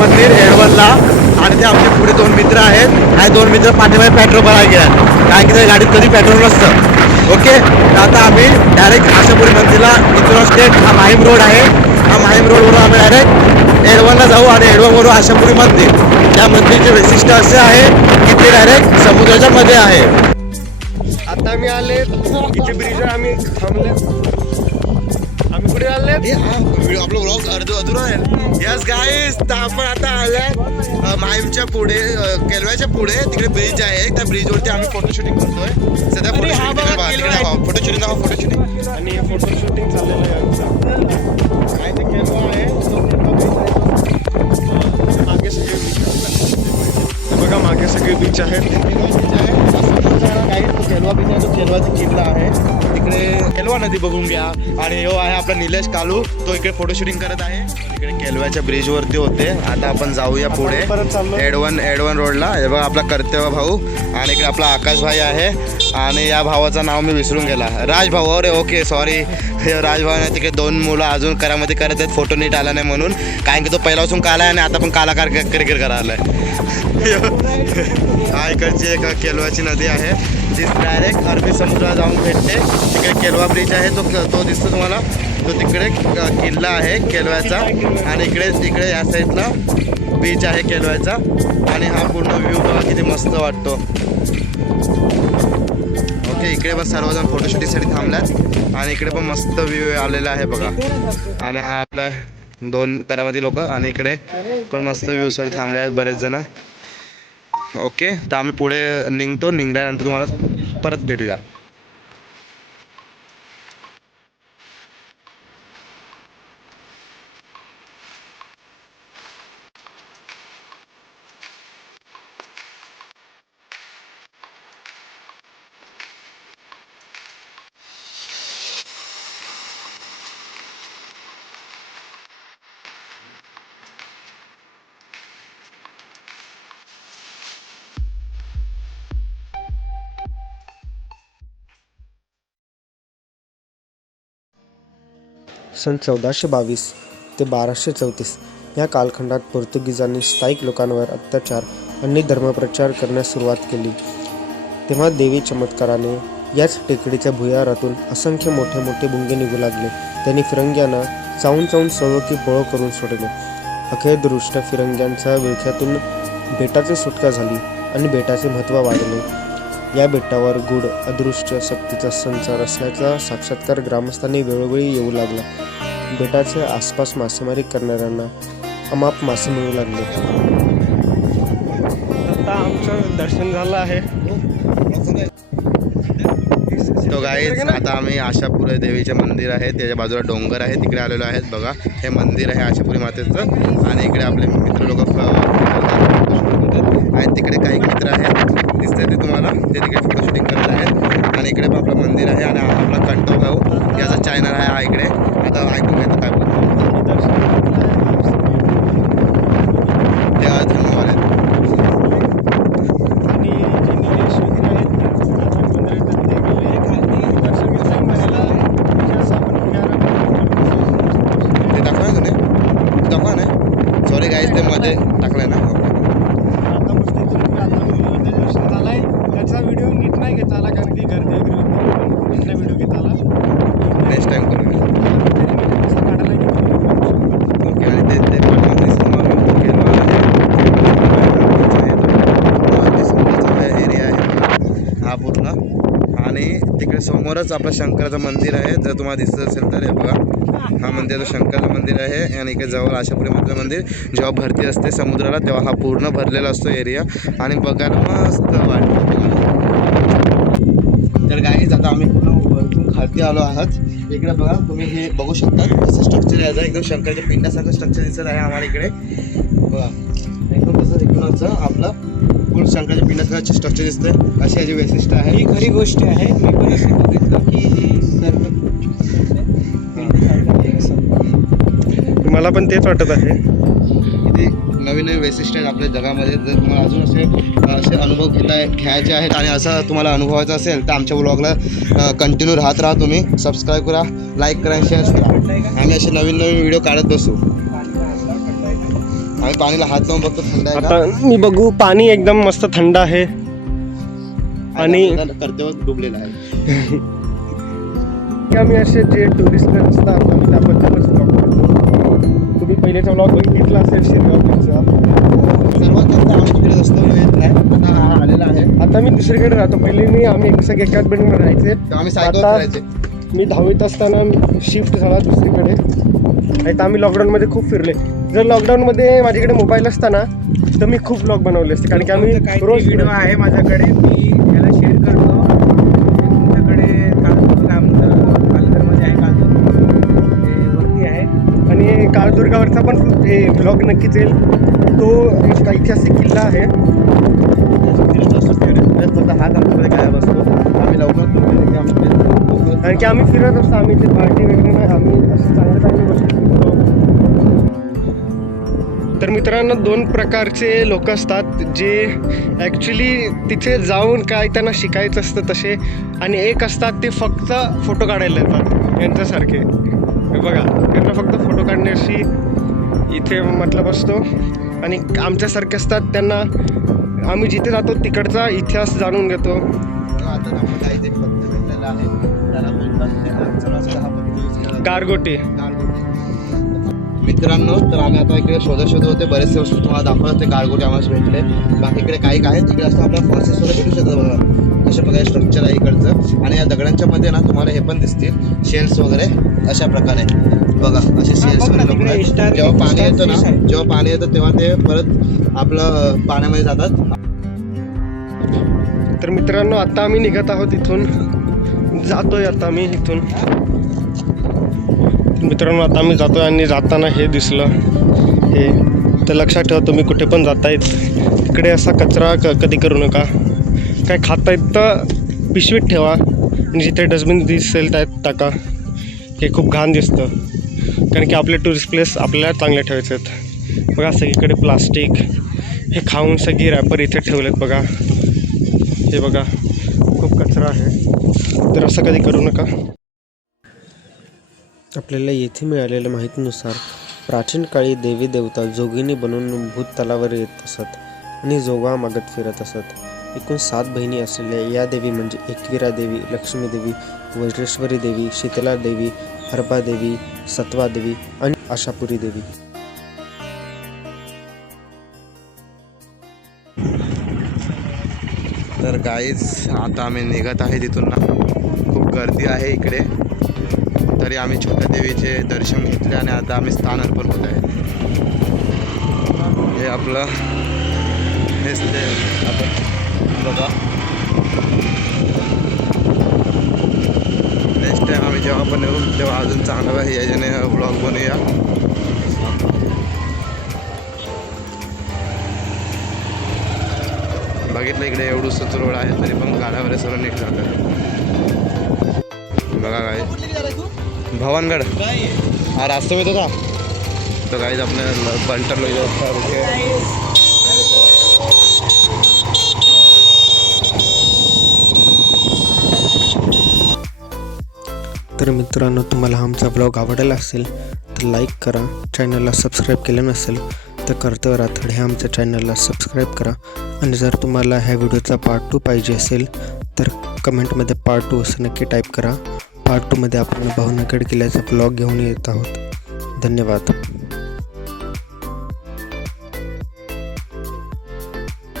मंदिर एडवनला आणि ते आमचे पुढे 2 मित्र आहेत आणि 2 मित्र पाठीमागे पेट्रोल भरायला गेला कारण की त्या गाडीत कधी पेट्रोल नसतं. ओके, तर आता आम्ही डायरेक्ट आशापुरी मंदिरला इथून स्टेट हा माहीम रोड आहे. हा माहीम रोडवरून आम्ही डायरेक्ट एडवनला जाऊ आणि एडवनवरून आशापुरी मंदिर. त्या मंदिरचे वैशिष्ट्य असे आहे की ते डायरेक्ट समुद्राच्या मध्ये आहे. आता आम्ही आले इथे ब्रिज आहे, आम्ही थांबले. आम्ही कुठे आले? आपलं व्लॉग अधुरा आहे. यस गाईस, तर आपण आता आल्या माहीमच्या पुढे केलव्याच्या पुढे तिकडे ब्रिज आहे. त्या ब्रिजवरती आम्ही फोटो शूटिंग करतोय सध्या. फोटो शूटिंग आणि फोटो शूटिंग चाललेलं आहे आमचं. काय ते केलवा आहे मागे सगळे बीच बघा, मागे सगळे बीच आहेत. केलवा बीच आहे, तो केलवाचा किल्ला आहे. तिकडे केलवा नदी बघून घ्या. आणि हो आहे आपला निलेश कालू, तो इकडे फोटो शूटिंग करत आहे. इकडे केलव्याच्या ब्रिज वरती होते. आता आपण जाऊया पुढे एडवन रोडला. हे बघा आपला कर्तव्य भाऊ आणि इकडे आपला आकाश भाई आहे. आणि या भावाचं नाव मी विसरून गेला, राज भाऊ. अरे ओके, सॉरी. राज भाऊ आहे. तिकडे 2 मुलं अजून करामध्ये करत आहेत, फोटो नीट आला नाही म्हणून. कारण की तो पहिल्यापासून काला आहे आणि आता पण काला क्रिकेट करायला आहे. हा इकडची एक केलवाची नदी आहे जी डायरेक्ट अरबी समुद्राला जाऊन भेटते. तिकडे केलवा ब्रिज आहे, तो दिसतो तुम्हाला. तो तिकडे किल्ला आहे केलव्याचा आणि इकडे या साईडला बीच आहे केलव्याचा. आणि हा पूर्ण व्ह्यू बघा किती मस्त वाटतो. ओके, इकडे पण सर्वजण फोटोशूटिंगसाठी थांबल्यात आणि इकडे पण मस्त व्ह्यू आलेला आहे बघा. आणि हा आपला 2 करामध्ये लोक आणि इकडे पण मस्त व्ह्यूसाठी थांबले आहेत बरेच जण. ओके, तर आम्ही पुढे निघल्यानंतर तुम्हाला परत भेटूया. सन 1422 ते 1234 या कालखंडात पोर्तुगीजांनी स्थायिक लोकांवर अत्याचार आणि धर्मप्रचार करण्यास सुरुवात केली. तेव्हा देवी चमत्काराने याच टेकडीच्या भुयारातून असंख्य मोठे मोठे भुंगे निघू लागले. त्यांनी फिरंग्यांना चावून सर्व की पळो करून सोडले. अखेर दृष्ट फिरंग्यांच्या विळख्यातून बेटाची सुटका झाली आणि बेटाचे महत्त्व वाढले. या बेटावर गूढ अदृश्य शक्तीचा संचार असल्याचा साक्षात्कार ग्रामस्थांनी वेळोवेळी येऊ लागला. बेटाच्या आसपास मासेमारी करणाऱ्यांना अमाप मासे मिळू लागले. आता आमचं दर्शन झालं आहे. तो गाईज, आता आम्ही आशापुरी देवीचे मंदिर आहे, त्याच्या बाजूला डोंगर आहे, तिकडे आलेलो आहेत. बघा, हे मंदिर आहे आशापुरी मातेचं. आणि इकडे आपले मित्र लोक आहेत. तिकडे काही मित्र आहेत, दिसते ते तुम्हाला, ते तिकडे फोटो शूटिंग करत आहेत. आणि इकडे पण आपलं मंदिर आहे आणि आपला कंटो भाऊ याचा चॅनल आहे हा इकडे. आता ऐकून घ्यायचं काय बोलतो ते धन्यवाद आहेत. आणि जे निलेश वगैरे आहेत ते दाखवा ना, तुम्ही दाखवा ना. सॉरी गाईज, ते मध्ये टाकलंय ना. आता मस्त मंदिरामध्ये दर्शन झालंय. त्याचा व्हिडिओ नीट नाही घेता आला कारण की गर्दी वगैरे होती. कुठला व्हिडिओ घेता आला नेक्स्ट टाइम करूया. काढायला ओके, आणि ते एरिया आहे हा पूर्ण. आणि तिकडे समोरच आपलं शंकराचं मंदिर आहे. जर तुम्हाला दिसत असेल तर हे बघा, हा मंदिराचं शंकराचं मंदिर आहे. आणि इकडे जवळ आशापुरी मातेचं मंदिर. जेव्हा भरती असते समुद्राला तेव्हा हा पूर्ण भरलेला असतो एरिया आणि बघायला मस्त वाटतं. तर गाईज, आता आम्ही पूर्ण वरतून खालती आलो आहात. इकडे बघा, तुम्ही हे बघू शकता कसं स्ट्रक्चर यायचं. एकदम शंकराच्या पिंडासारखं स्ट्रक्चर दिसत आहे आम्हाला इकडे. बघा, एकदम कसं एकदमच आपलं पूर्ण शंकराच्या पिंडासारखं स्ट्रक्चर दिसतंय. अशी याची वैशिष्ट्य आहे. ही खरी गोष्ट आहे. मी पण असं बघितलं की हे सर्व मला पण तेच वाटत आहे. किती नवीन नवीन वैशिष्ट्य आहेत आपल्या जगामध्ये. जर तुम्हाला अजून असे अनुभव घ्यायचे आहेत आणि असं तुम्हाला अनुभवायचं असेल तर आमच्या ब्लॉगला कंटिन्यू राहत राहा. तुम्ही सबस्क्राईब करा, लाईक करा, शेअर करा. आम्ही असे नवीन नवीन व्हिडिओ काढत बसू. आम्ही पाणीला हात लावून बघतो थंड आहे का. आता मी बघू, पाणी एकदम मस्त थंड आहे आणि करते डुबलेला आहे. आम्ही असे जे टुरिस्टला असतात आम्ही त्याबद्दलच ब्लॉग करतो. तुम्ही पहिलेचा ब्लॉग बघितला असेल शिरगावचा. सर्वात जास्त आम्ही तिकडे असतो येत नाही. आता हा आलेला आहे. आता मी दुसरीकडे राहतो. पहिले आम्ही सगळे एकाच बिल्डिंगमध्ये राहायचे. आम्ही सायकल आता करायचे. मी 10वीत असताना शिफ्ट झाला दुसरीकडे. नाही तर आम्ही लॉकडाऊनमध्ये खूप फिरले. जर लॉकडाऊनमध्ये माझ्याकडे मोबाईल असता ना तर मी खूप ब्लॉग बनवले असते, कारण की आम्ही रोज व्हिडिओ आहे माझ्याकडे, मी याला शेअर करतो. तुमच्याकडे पालघरमध्ये आहे कालदुर्ग, ते वरती आहे. आणि काळदुर्गावरचा पण हे ब्लॉग नक्कीच येईल. तो एक ऐतिहासिक किल्ला आहे. फक्त हात आमच्याकडे काय बसतो. आम्ही लवकर कारण की आम्ही फिरत असतो. आम्ही ते पार्टी वगैरे नाही, आम्ही असे चांगले चांगले गोष्टी करतो. तर मित्रांनो, 2 प्रकारचे लोक असतात जे ॲक्च्युली तिथे जाऊन काय त्यांना शिकायचं असतं तसे, आणि एक असतात ते फक्त फोटो काढायला येतात यांच्यासारखे. हे बघा, त्यांना फक्त फोटो काढण्याशी इथे मतलब असतो. आणि आमच्यासारखे असतात त्यांना आम्ही जिथे जातो तिकडचा इतिहास जाणून घेतो. आता आपण काही ते पत्ते भेटलेला आहे, त्याला बोलतात गारगोटी. मित्रांनो, तर आम्ही आता इकडे शोधत होते. बरेचसे वस्तू तुम्हाला दाखवत ते गारगोटी आम्हाला भेटले. बाकी इकडे काही काय तिकडे असं आपल्याला फॉसेस वगैरे भेटू शकतात बघा, अशा प्रकारे स्ट्रक्चर आहे इकडचं. आणि या दगडांच्या मध्ये ना तुम्हाला हे पण दिसतील शेल्स वगैरे अशा प्रकारे बघा, असे शेल्स वगैरे. जेव्हा पाणी येतं ना, जेव्हा पाणी येतं तेव्हा ते परत आपलं पाण्यामध्ये जातात. तर मित्रांनो, आता आम्ही निघत आहोत इथून, जातोय आता आम्ही इथून. मित्रांनो, आता आम्ही जातोय आणि जाताना हे दिसलं. हे तर लक्षात ठेवा, तुम्ही कुठे पण जातायत तिकडे असा कचरा कधी करू नका. काय खातायत तर पिशवीत ठेवा, आणि जिथे डस्टबिन दिसेल त्यात टाका. हे खूप घाण दिसतं, कारण की आपले टुरिस्ट प्लेस आपल्याला चांगले ठेवायचे आहेत. बघा, सगळीकडे प्लास्टिक, हे खाऊन सगळी रॅपर इथे ठेवलेत बघा. हे बघा, खूप कचरा आहे. तर असं कधी करू नका. आपल्याला येथे मिळालेल्या माहितीनुसार प्राचीन काळी देवी देवता जोगिनी बनून भूतलावर येत असत आणि जोगा मागत फिरत असत. एकूण 7 बहिणी असलेल्या या देवी म्हणजे एकविरा देवी, लक्ष्मी देवी, वज्रेश्वरी देवी, शीतला देवी, हरबा देवी, सत्वा देवी आणि आशापुरी देवी. तर गाईज, आता आम्ही निघत आहे तिथून ना. खूप गर्दी आहे इकडे, तरी आम्ही छोट्या देवीचे दर्शन घेतले आणि आता आम्ही स्थान अर्पण होत आहे. हे आपलं हेच ते आपण बघा. नेक्स्ट टाईम आम्ही जेव्हा पण येऊ तेव्हा अजून चांगला याच्याने ब्लॉग बनवूया. बघितलं इकडे एवढं रोड आहे, तरी पण गाड्यावर सर्व नीट जातात. बघा काय भवानगड हा रास्ते में तो था. तो गाइस अपने बंटर लोग तर मित्रांनो, तुम्हाला आमचा ब्लॉग आवडला असेल तर लाईक करा. चॅनलला सबस्क्राईब केलं नसेल तर कर्तव्य राठोड हे आमच्या चॅनलला सबस्क्राईब करा. आणि जर तुम्हाला ह्या व्हिडिओचा पार्ट 2 पाहिजे असेल तर कमेंटमध्ये पार्ट 2 असं नक्की टाईप करा. पार्ट 2मध्ये आपण भावनगड किल्ल्याचा ब्लॉग घेऊन येत आहोत. धन्यवाद.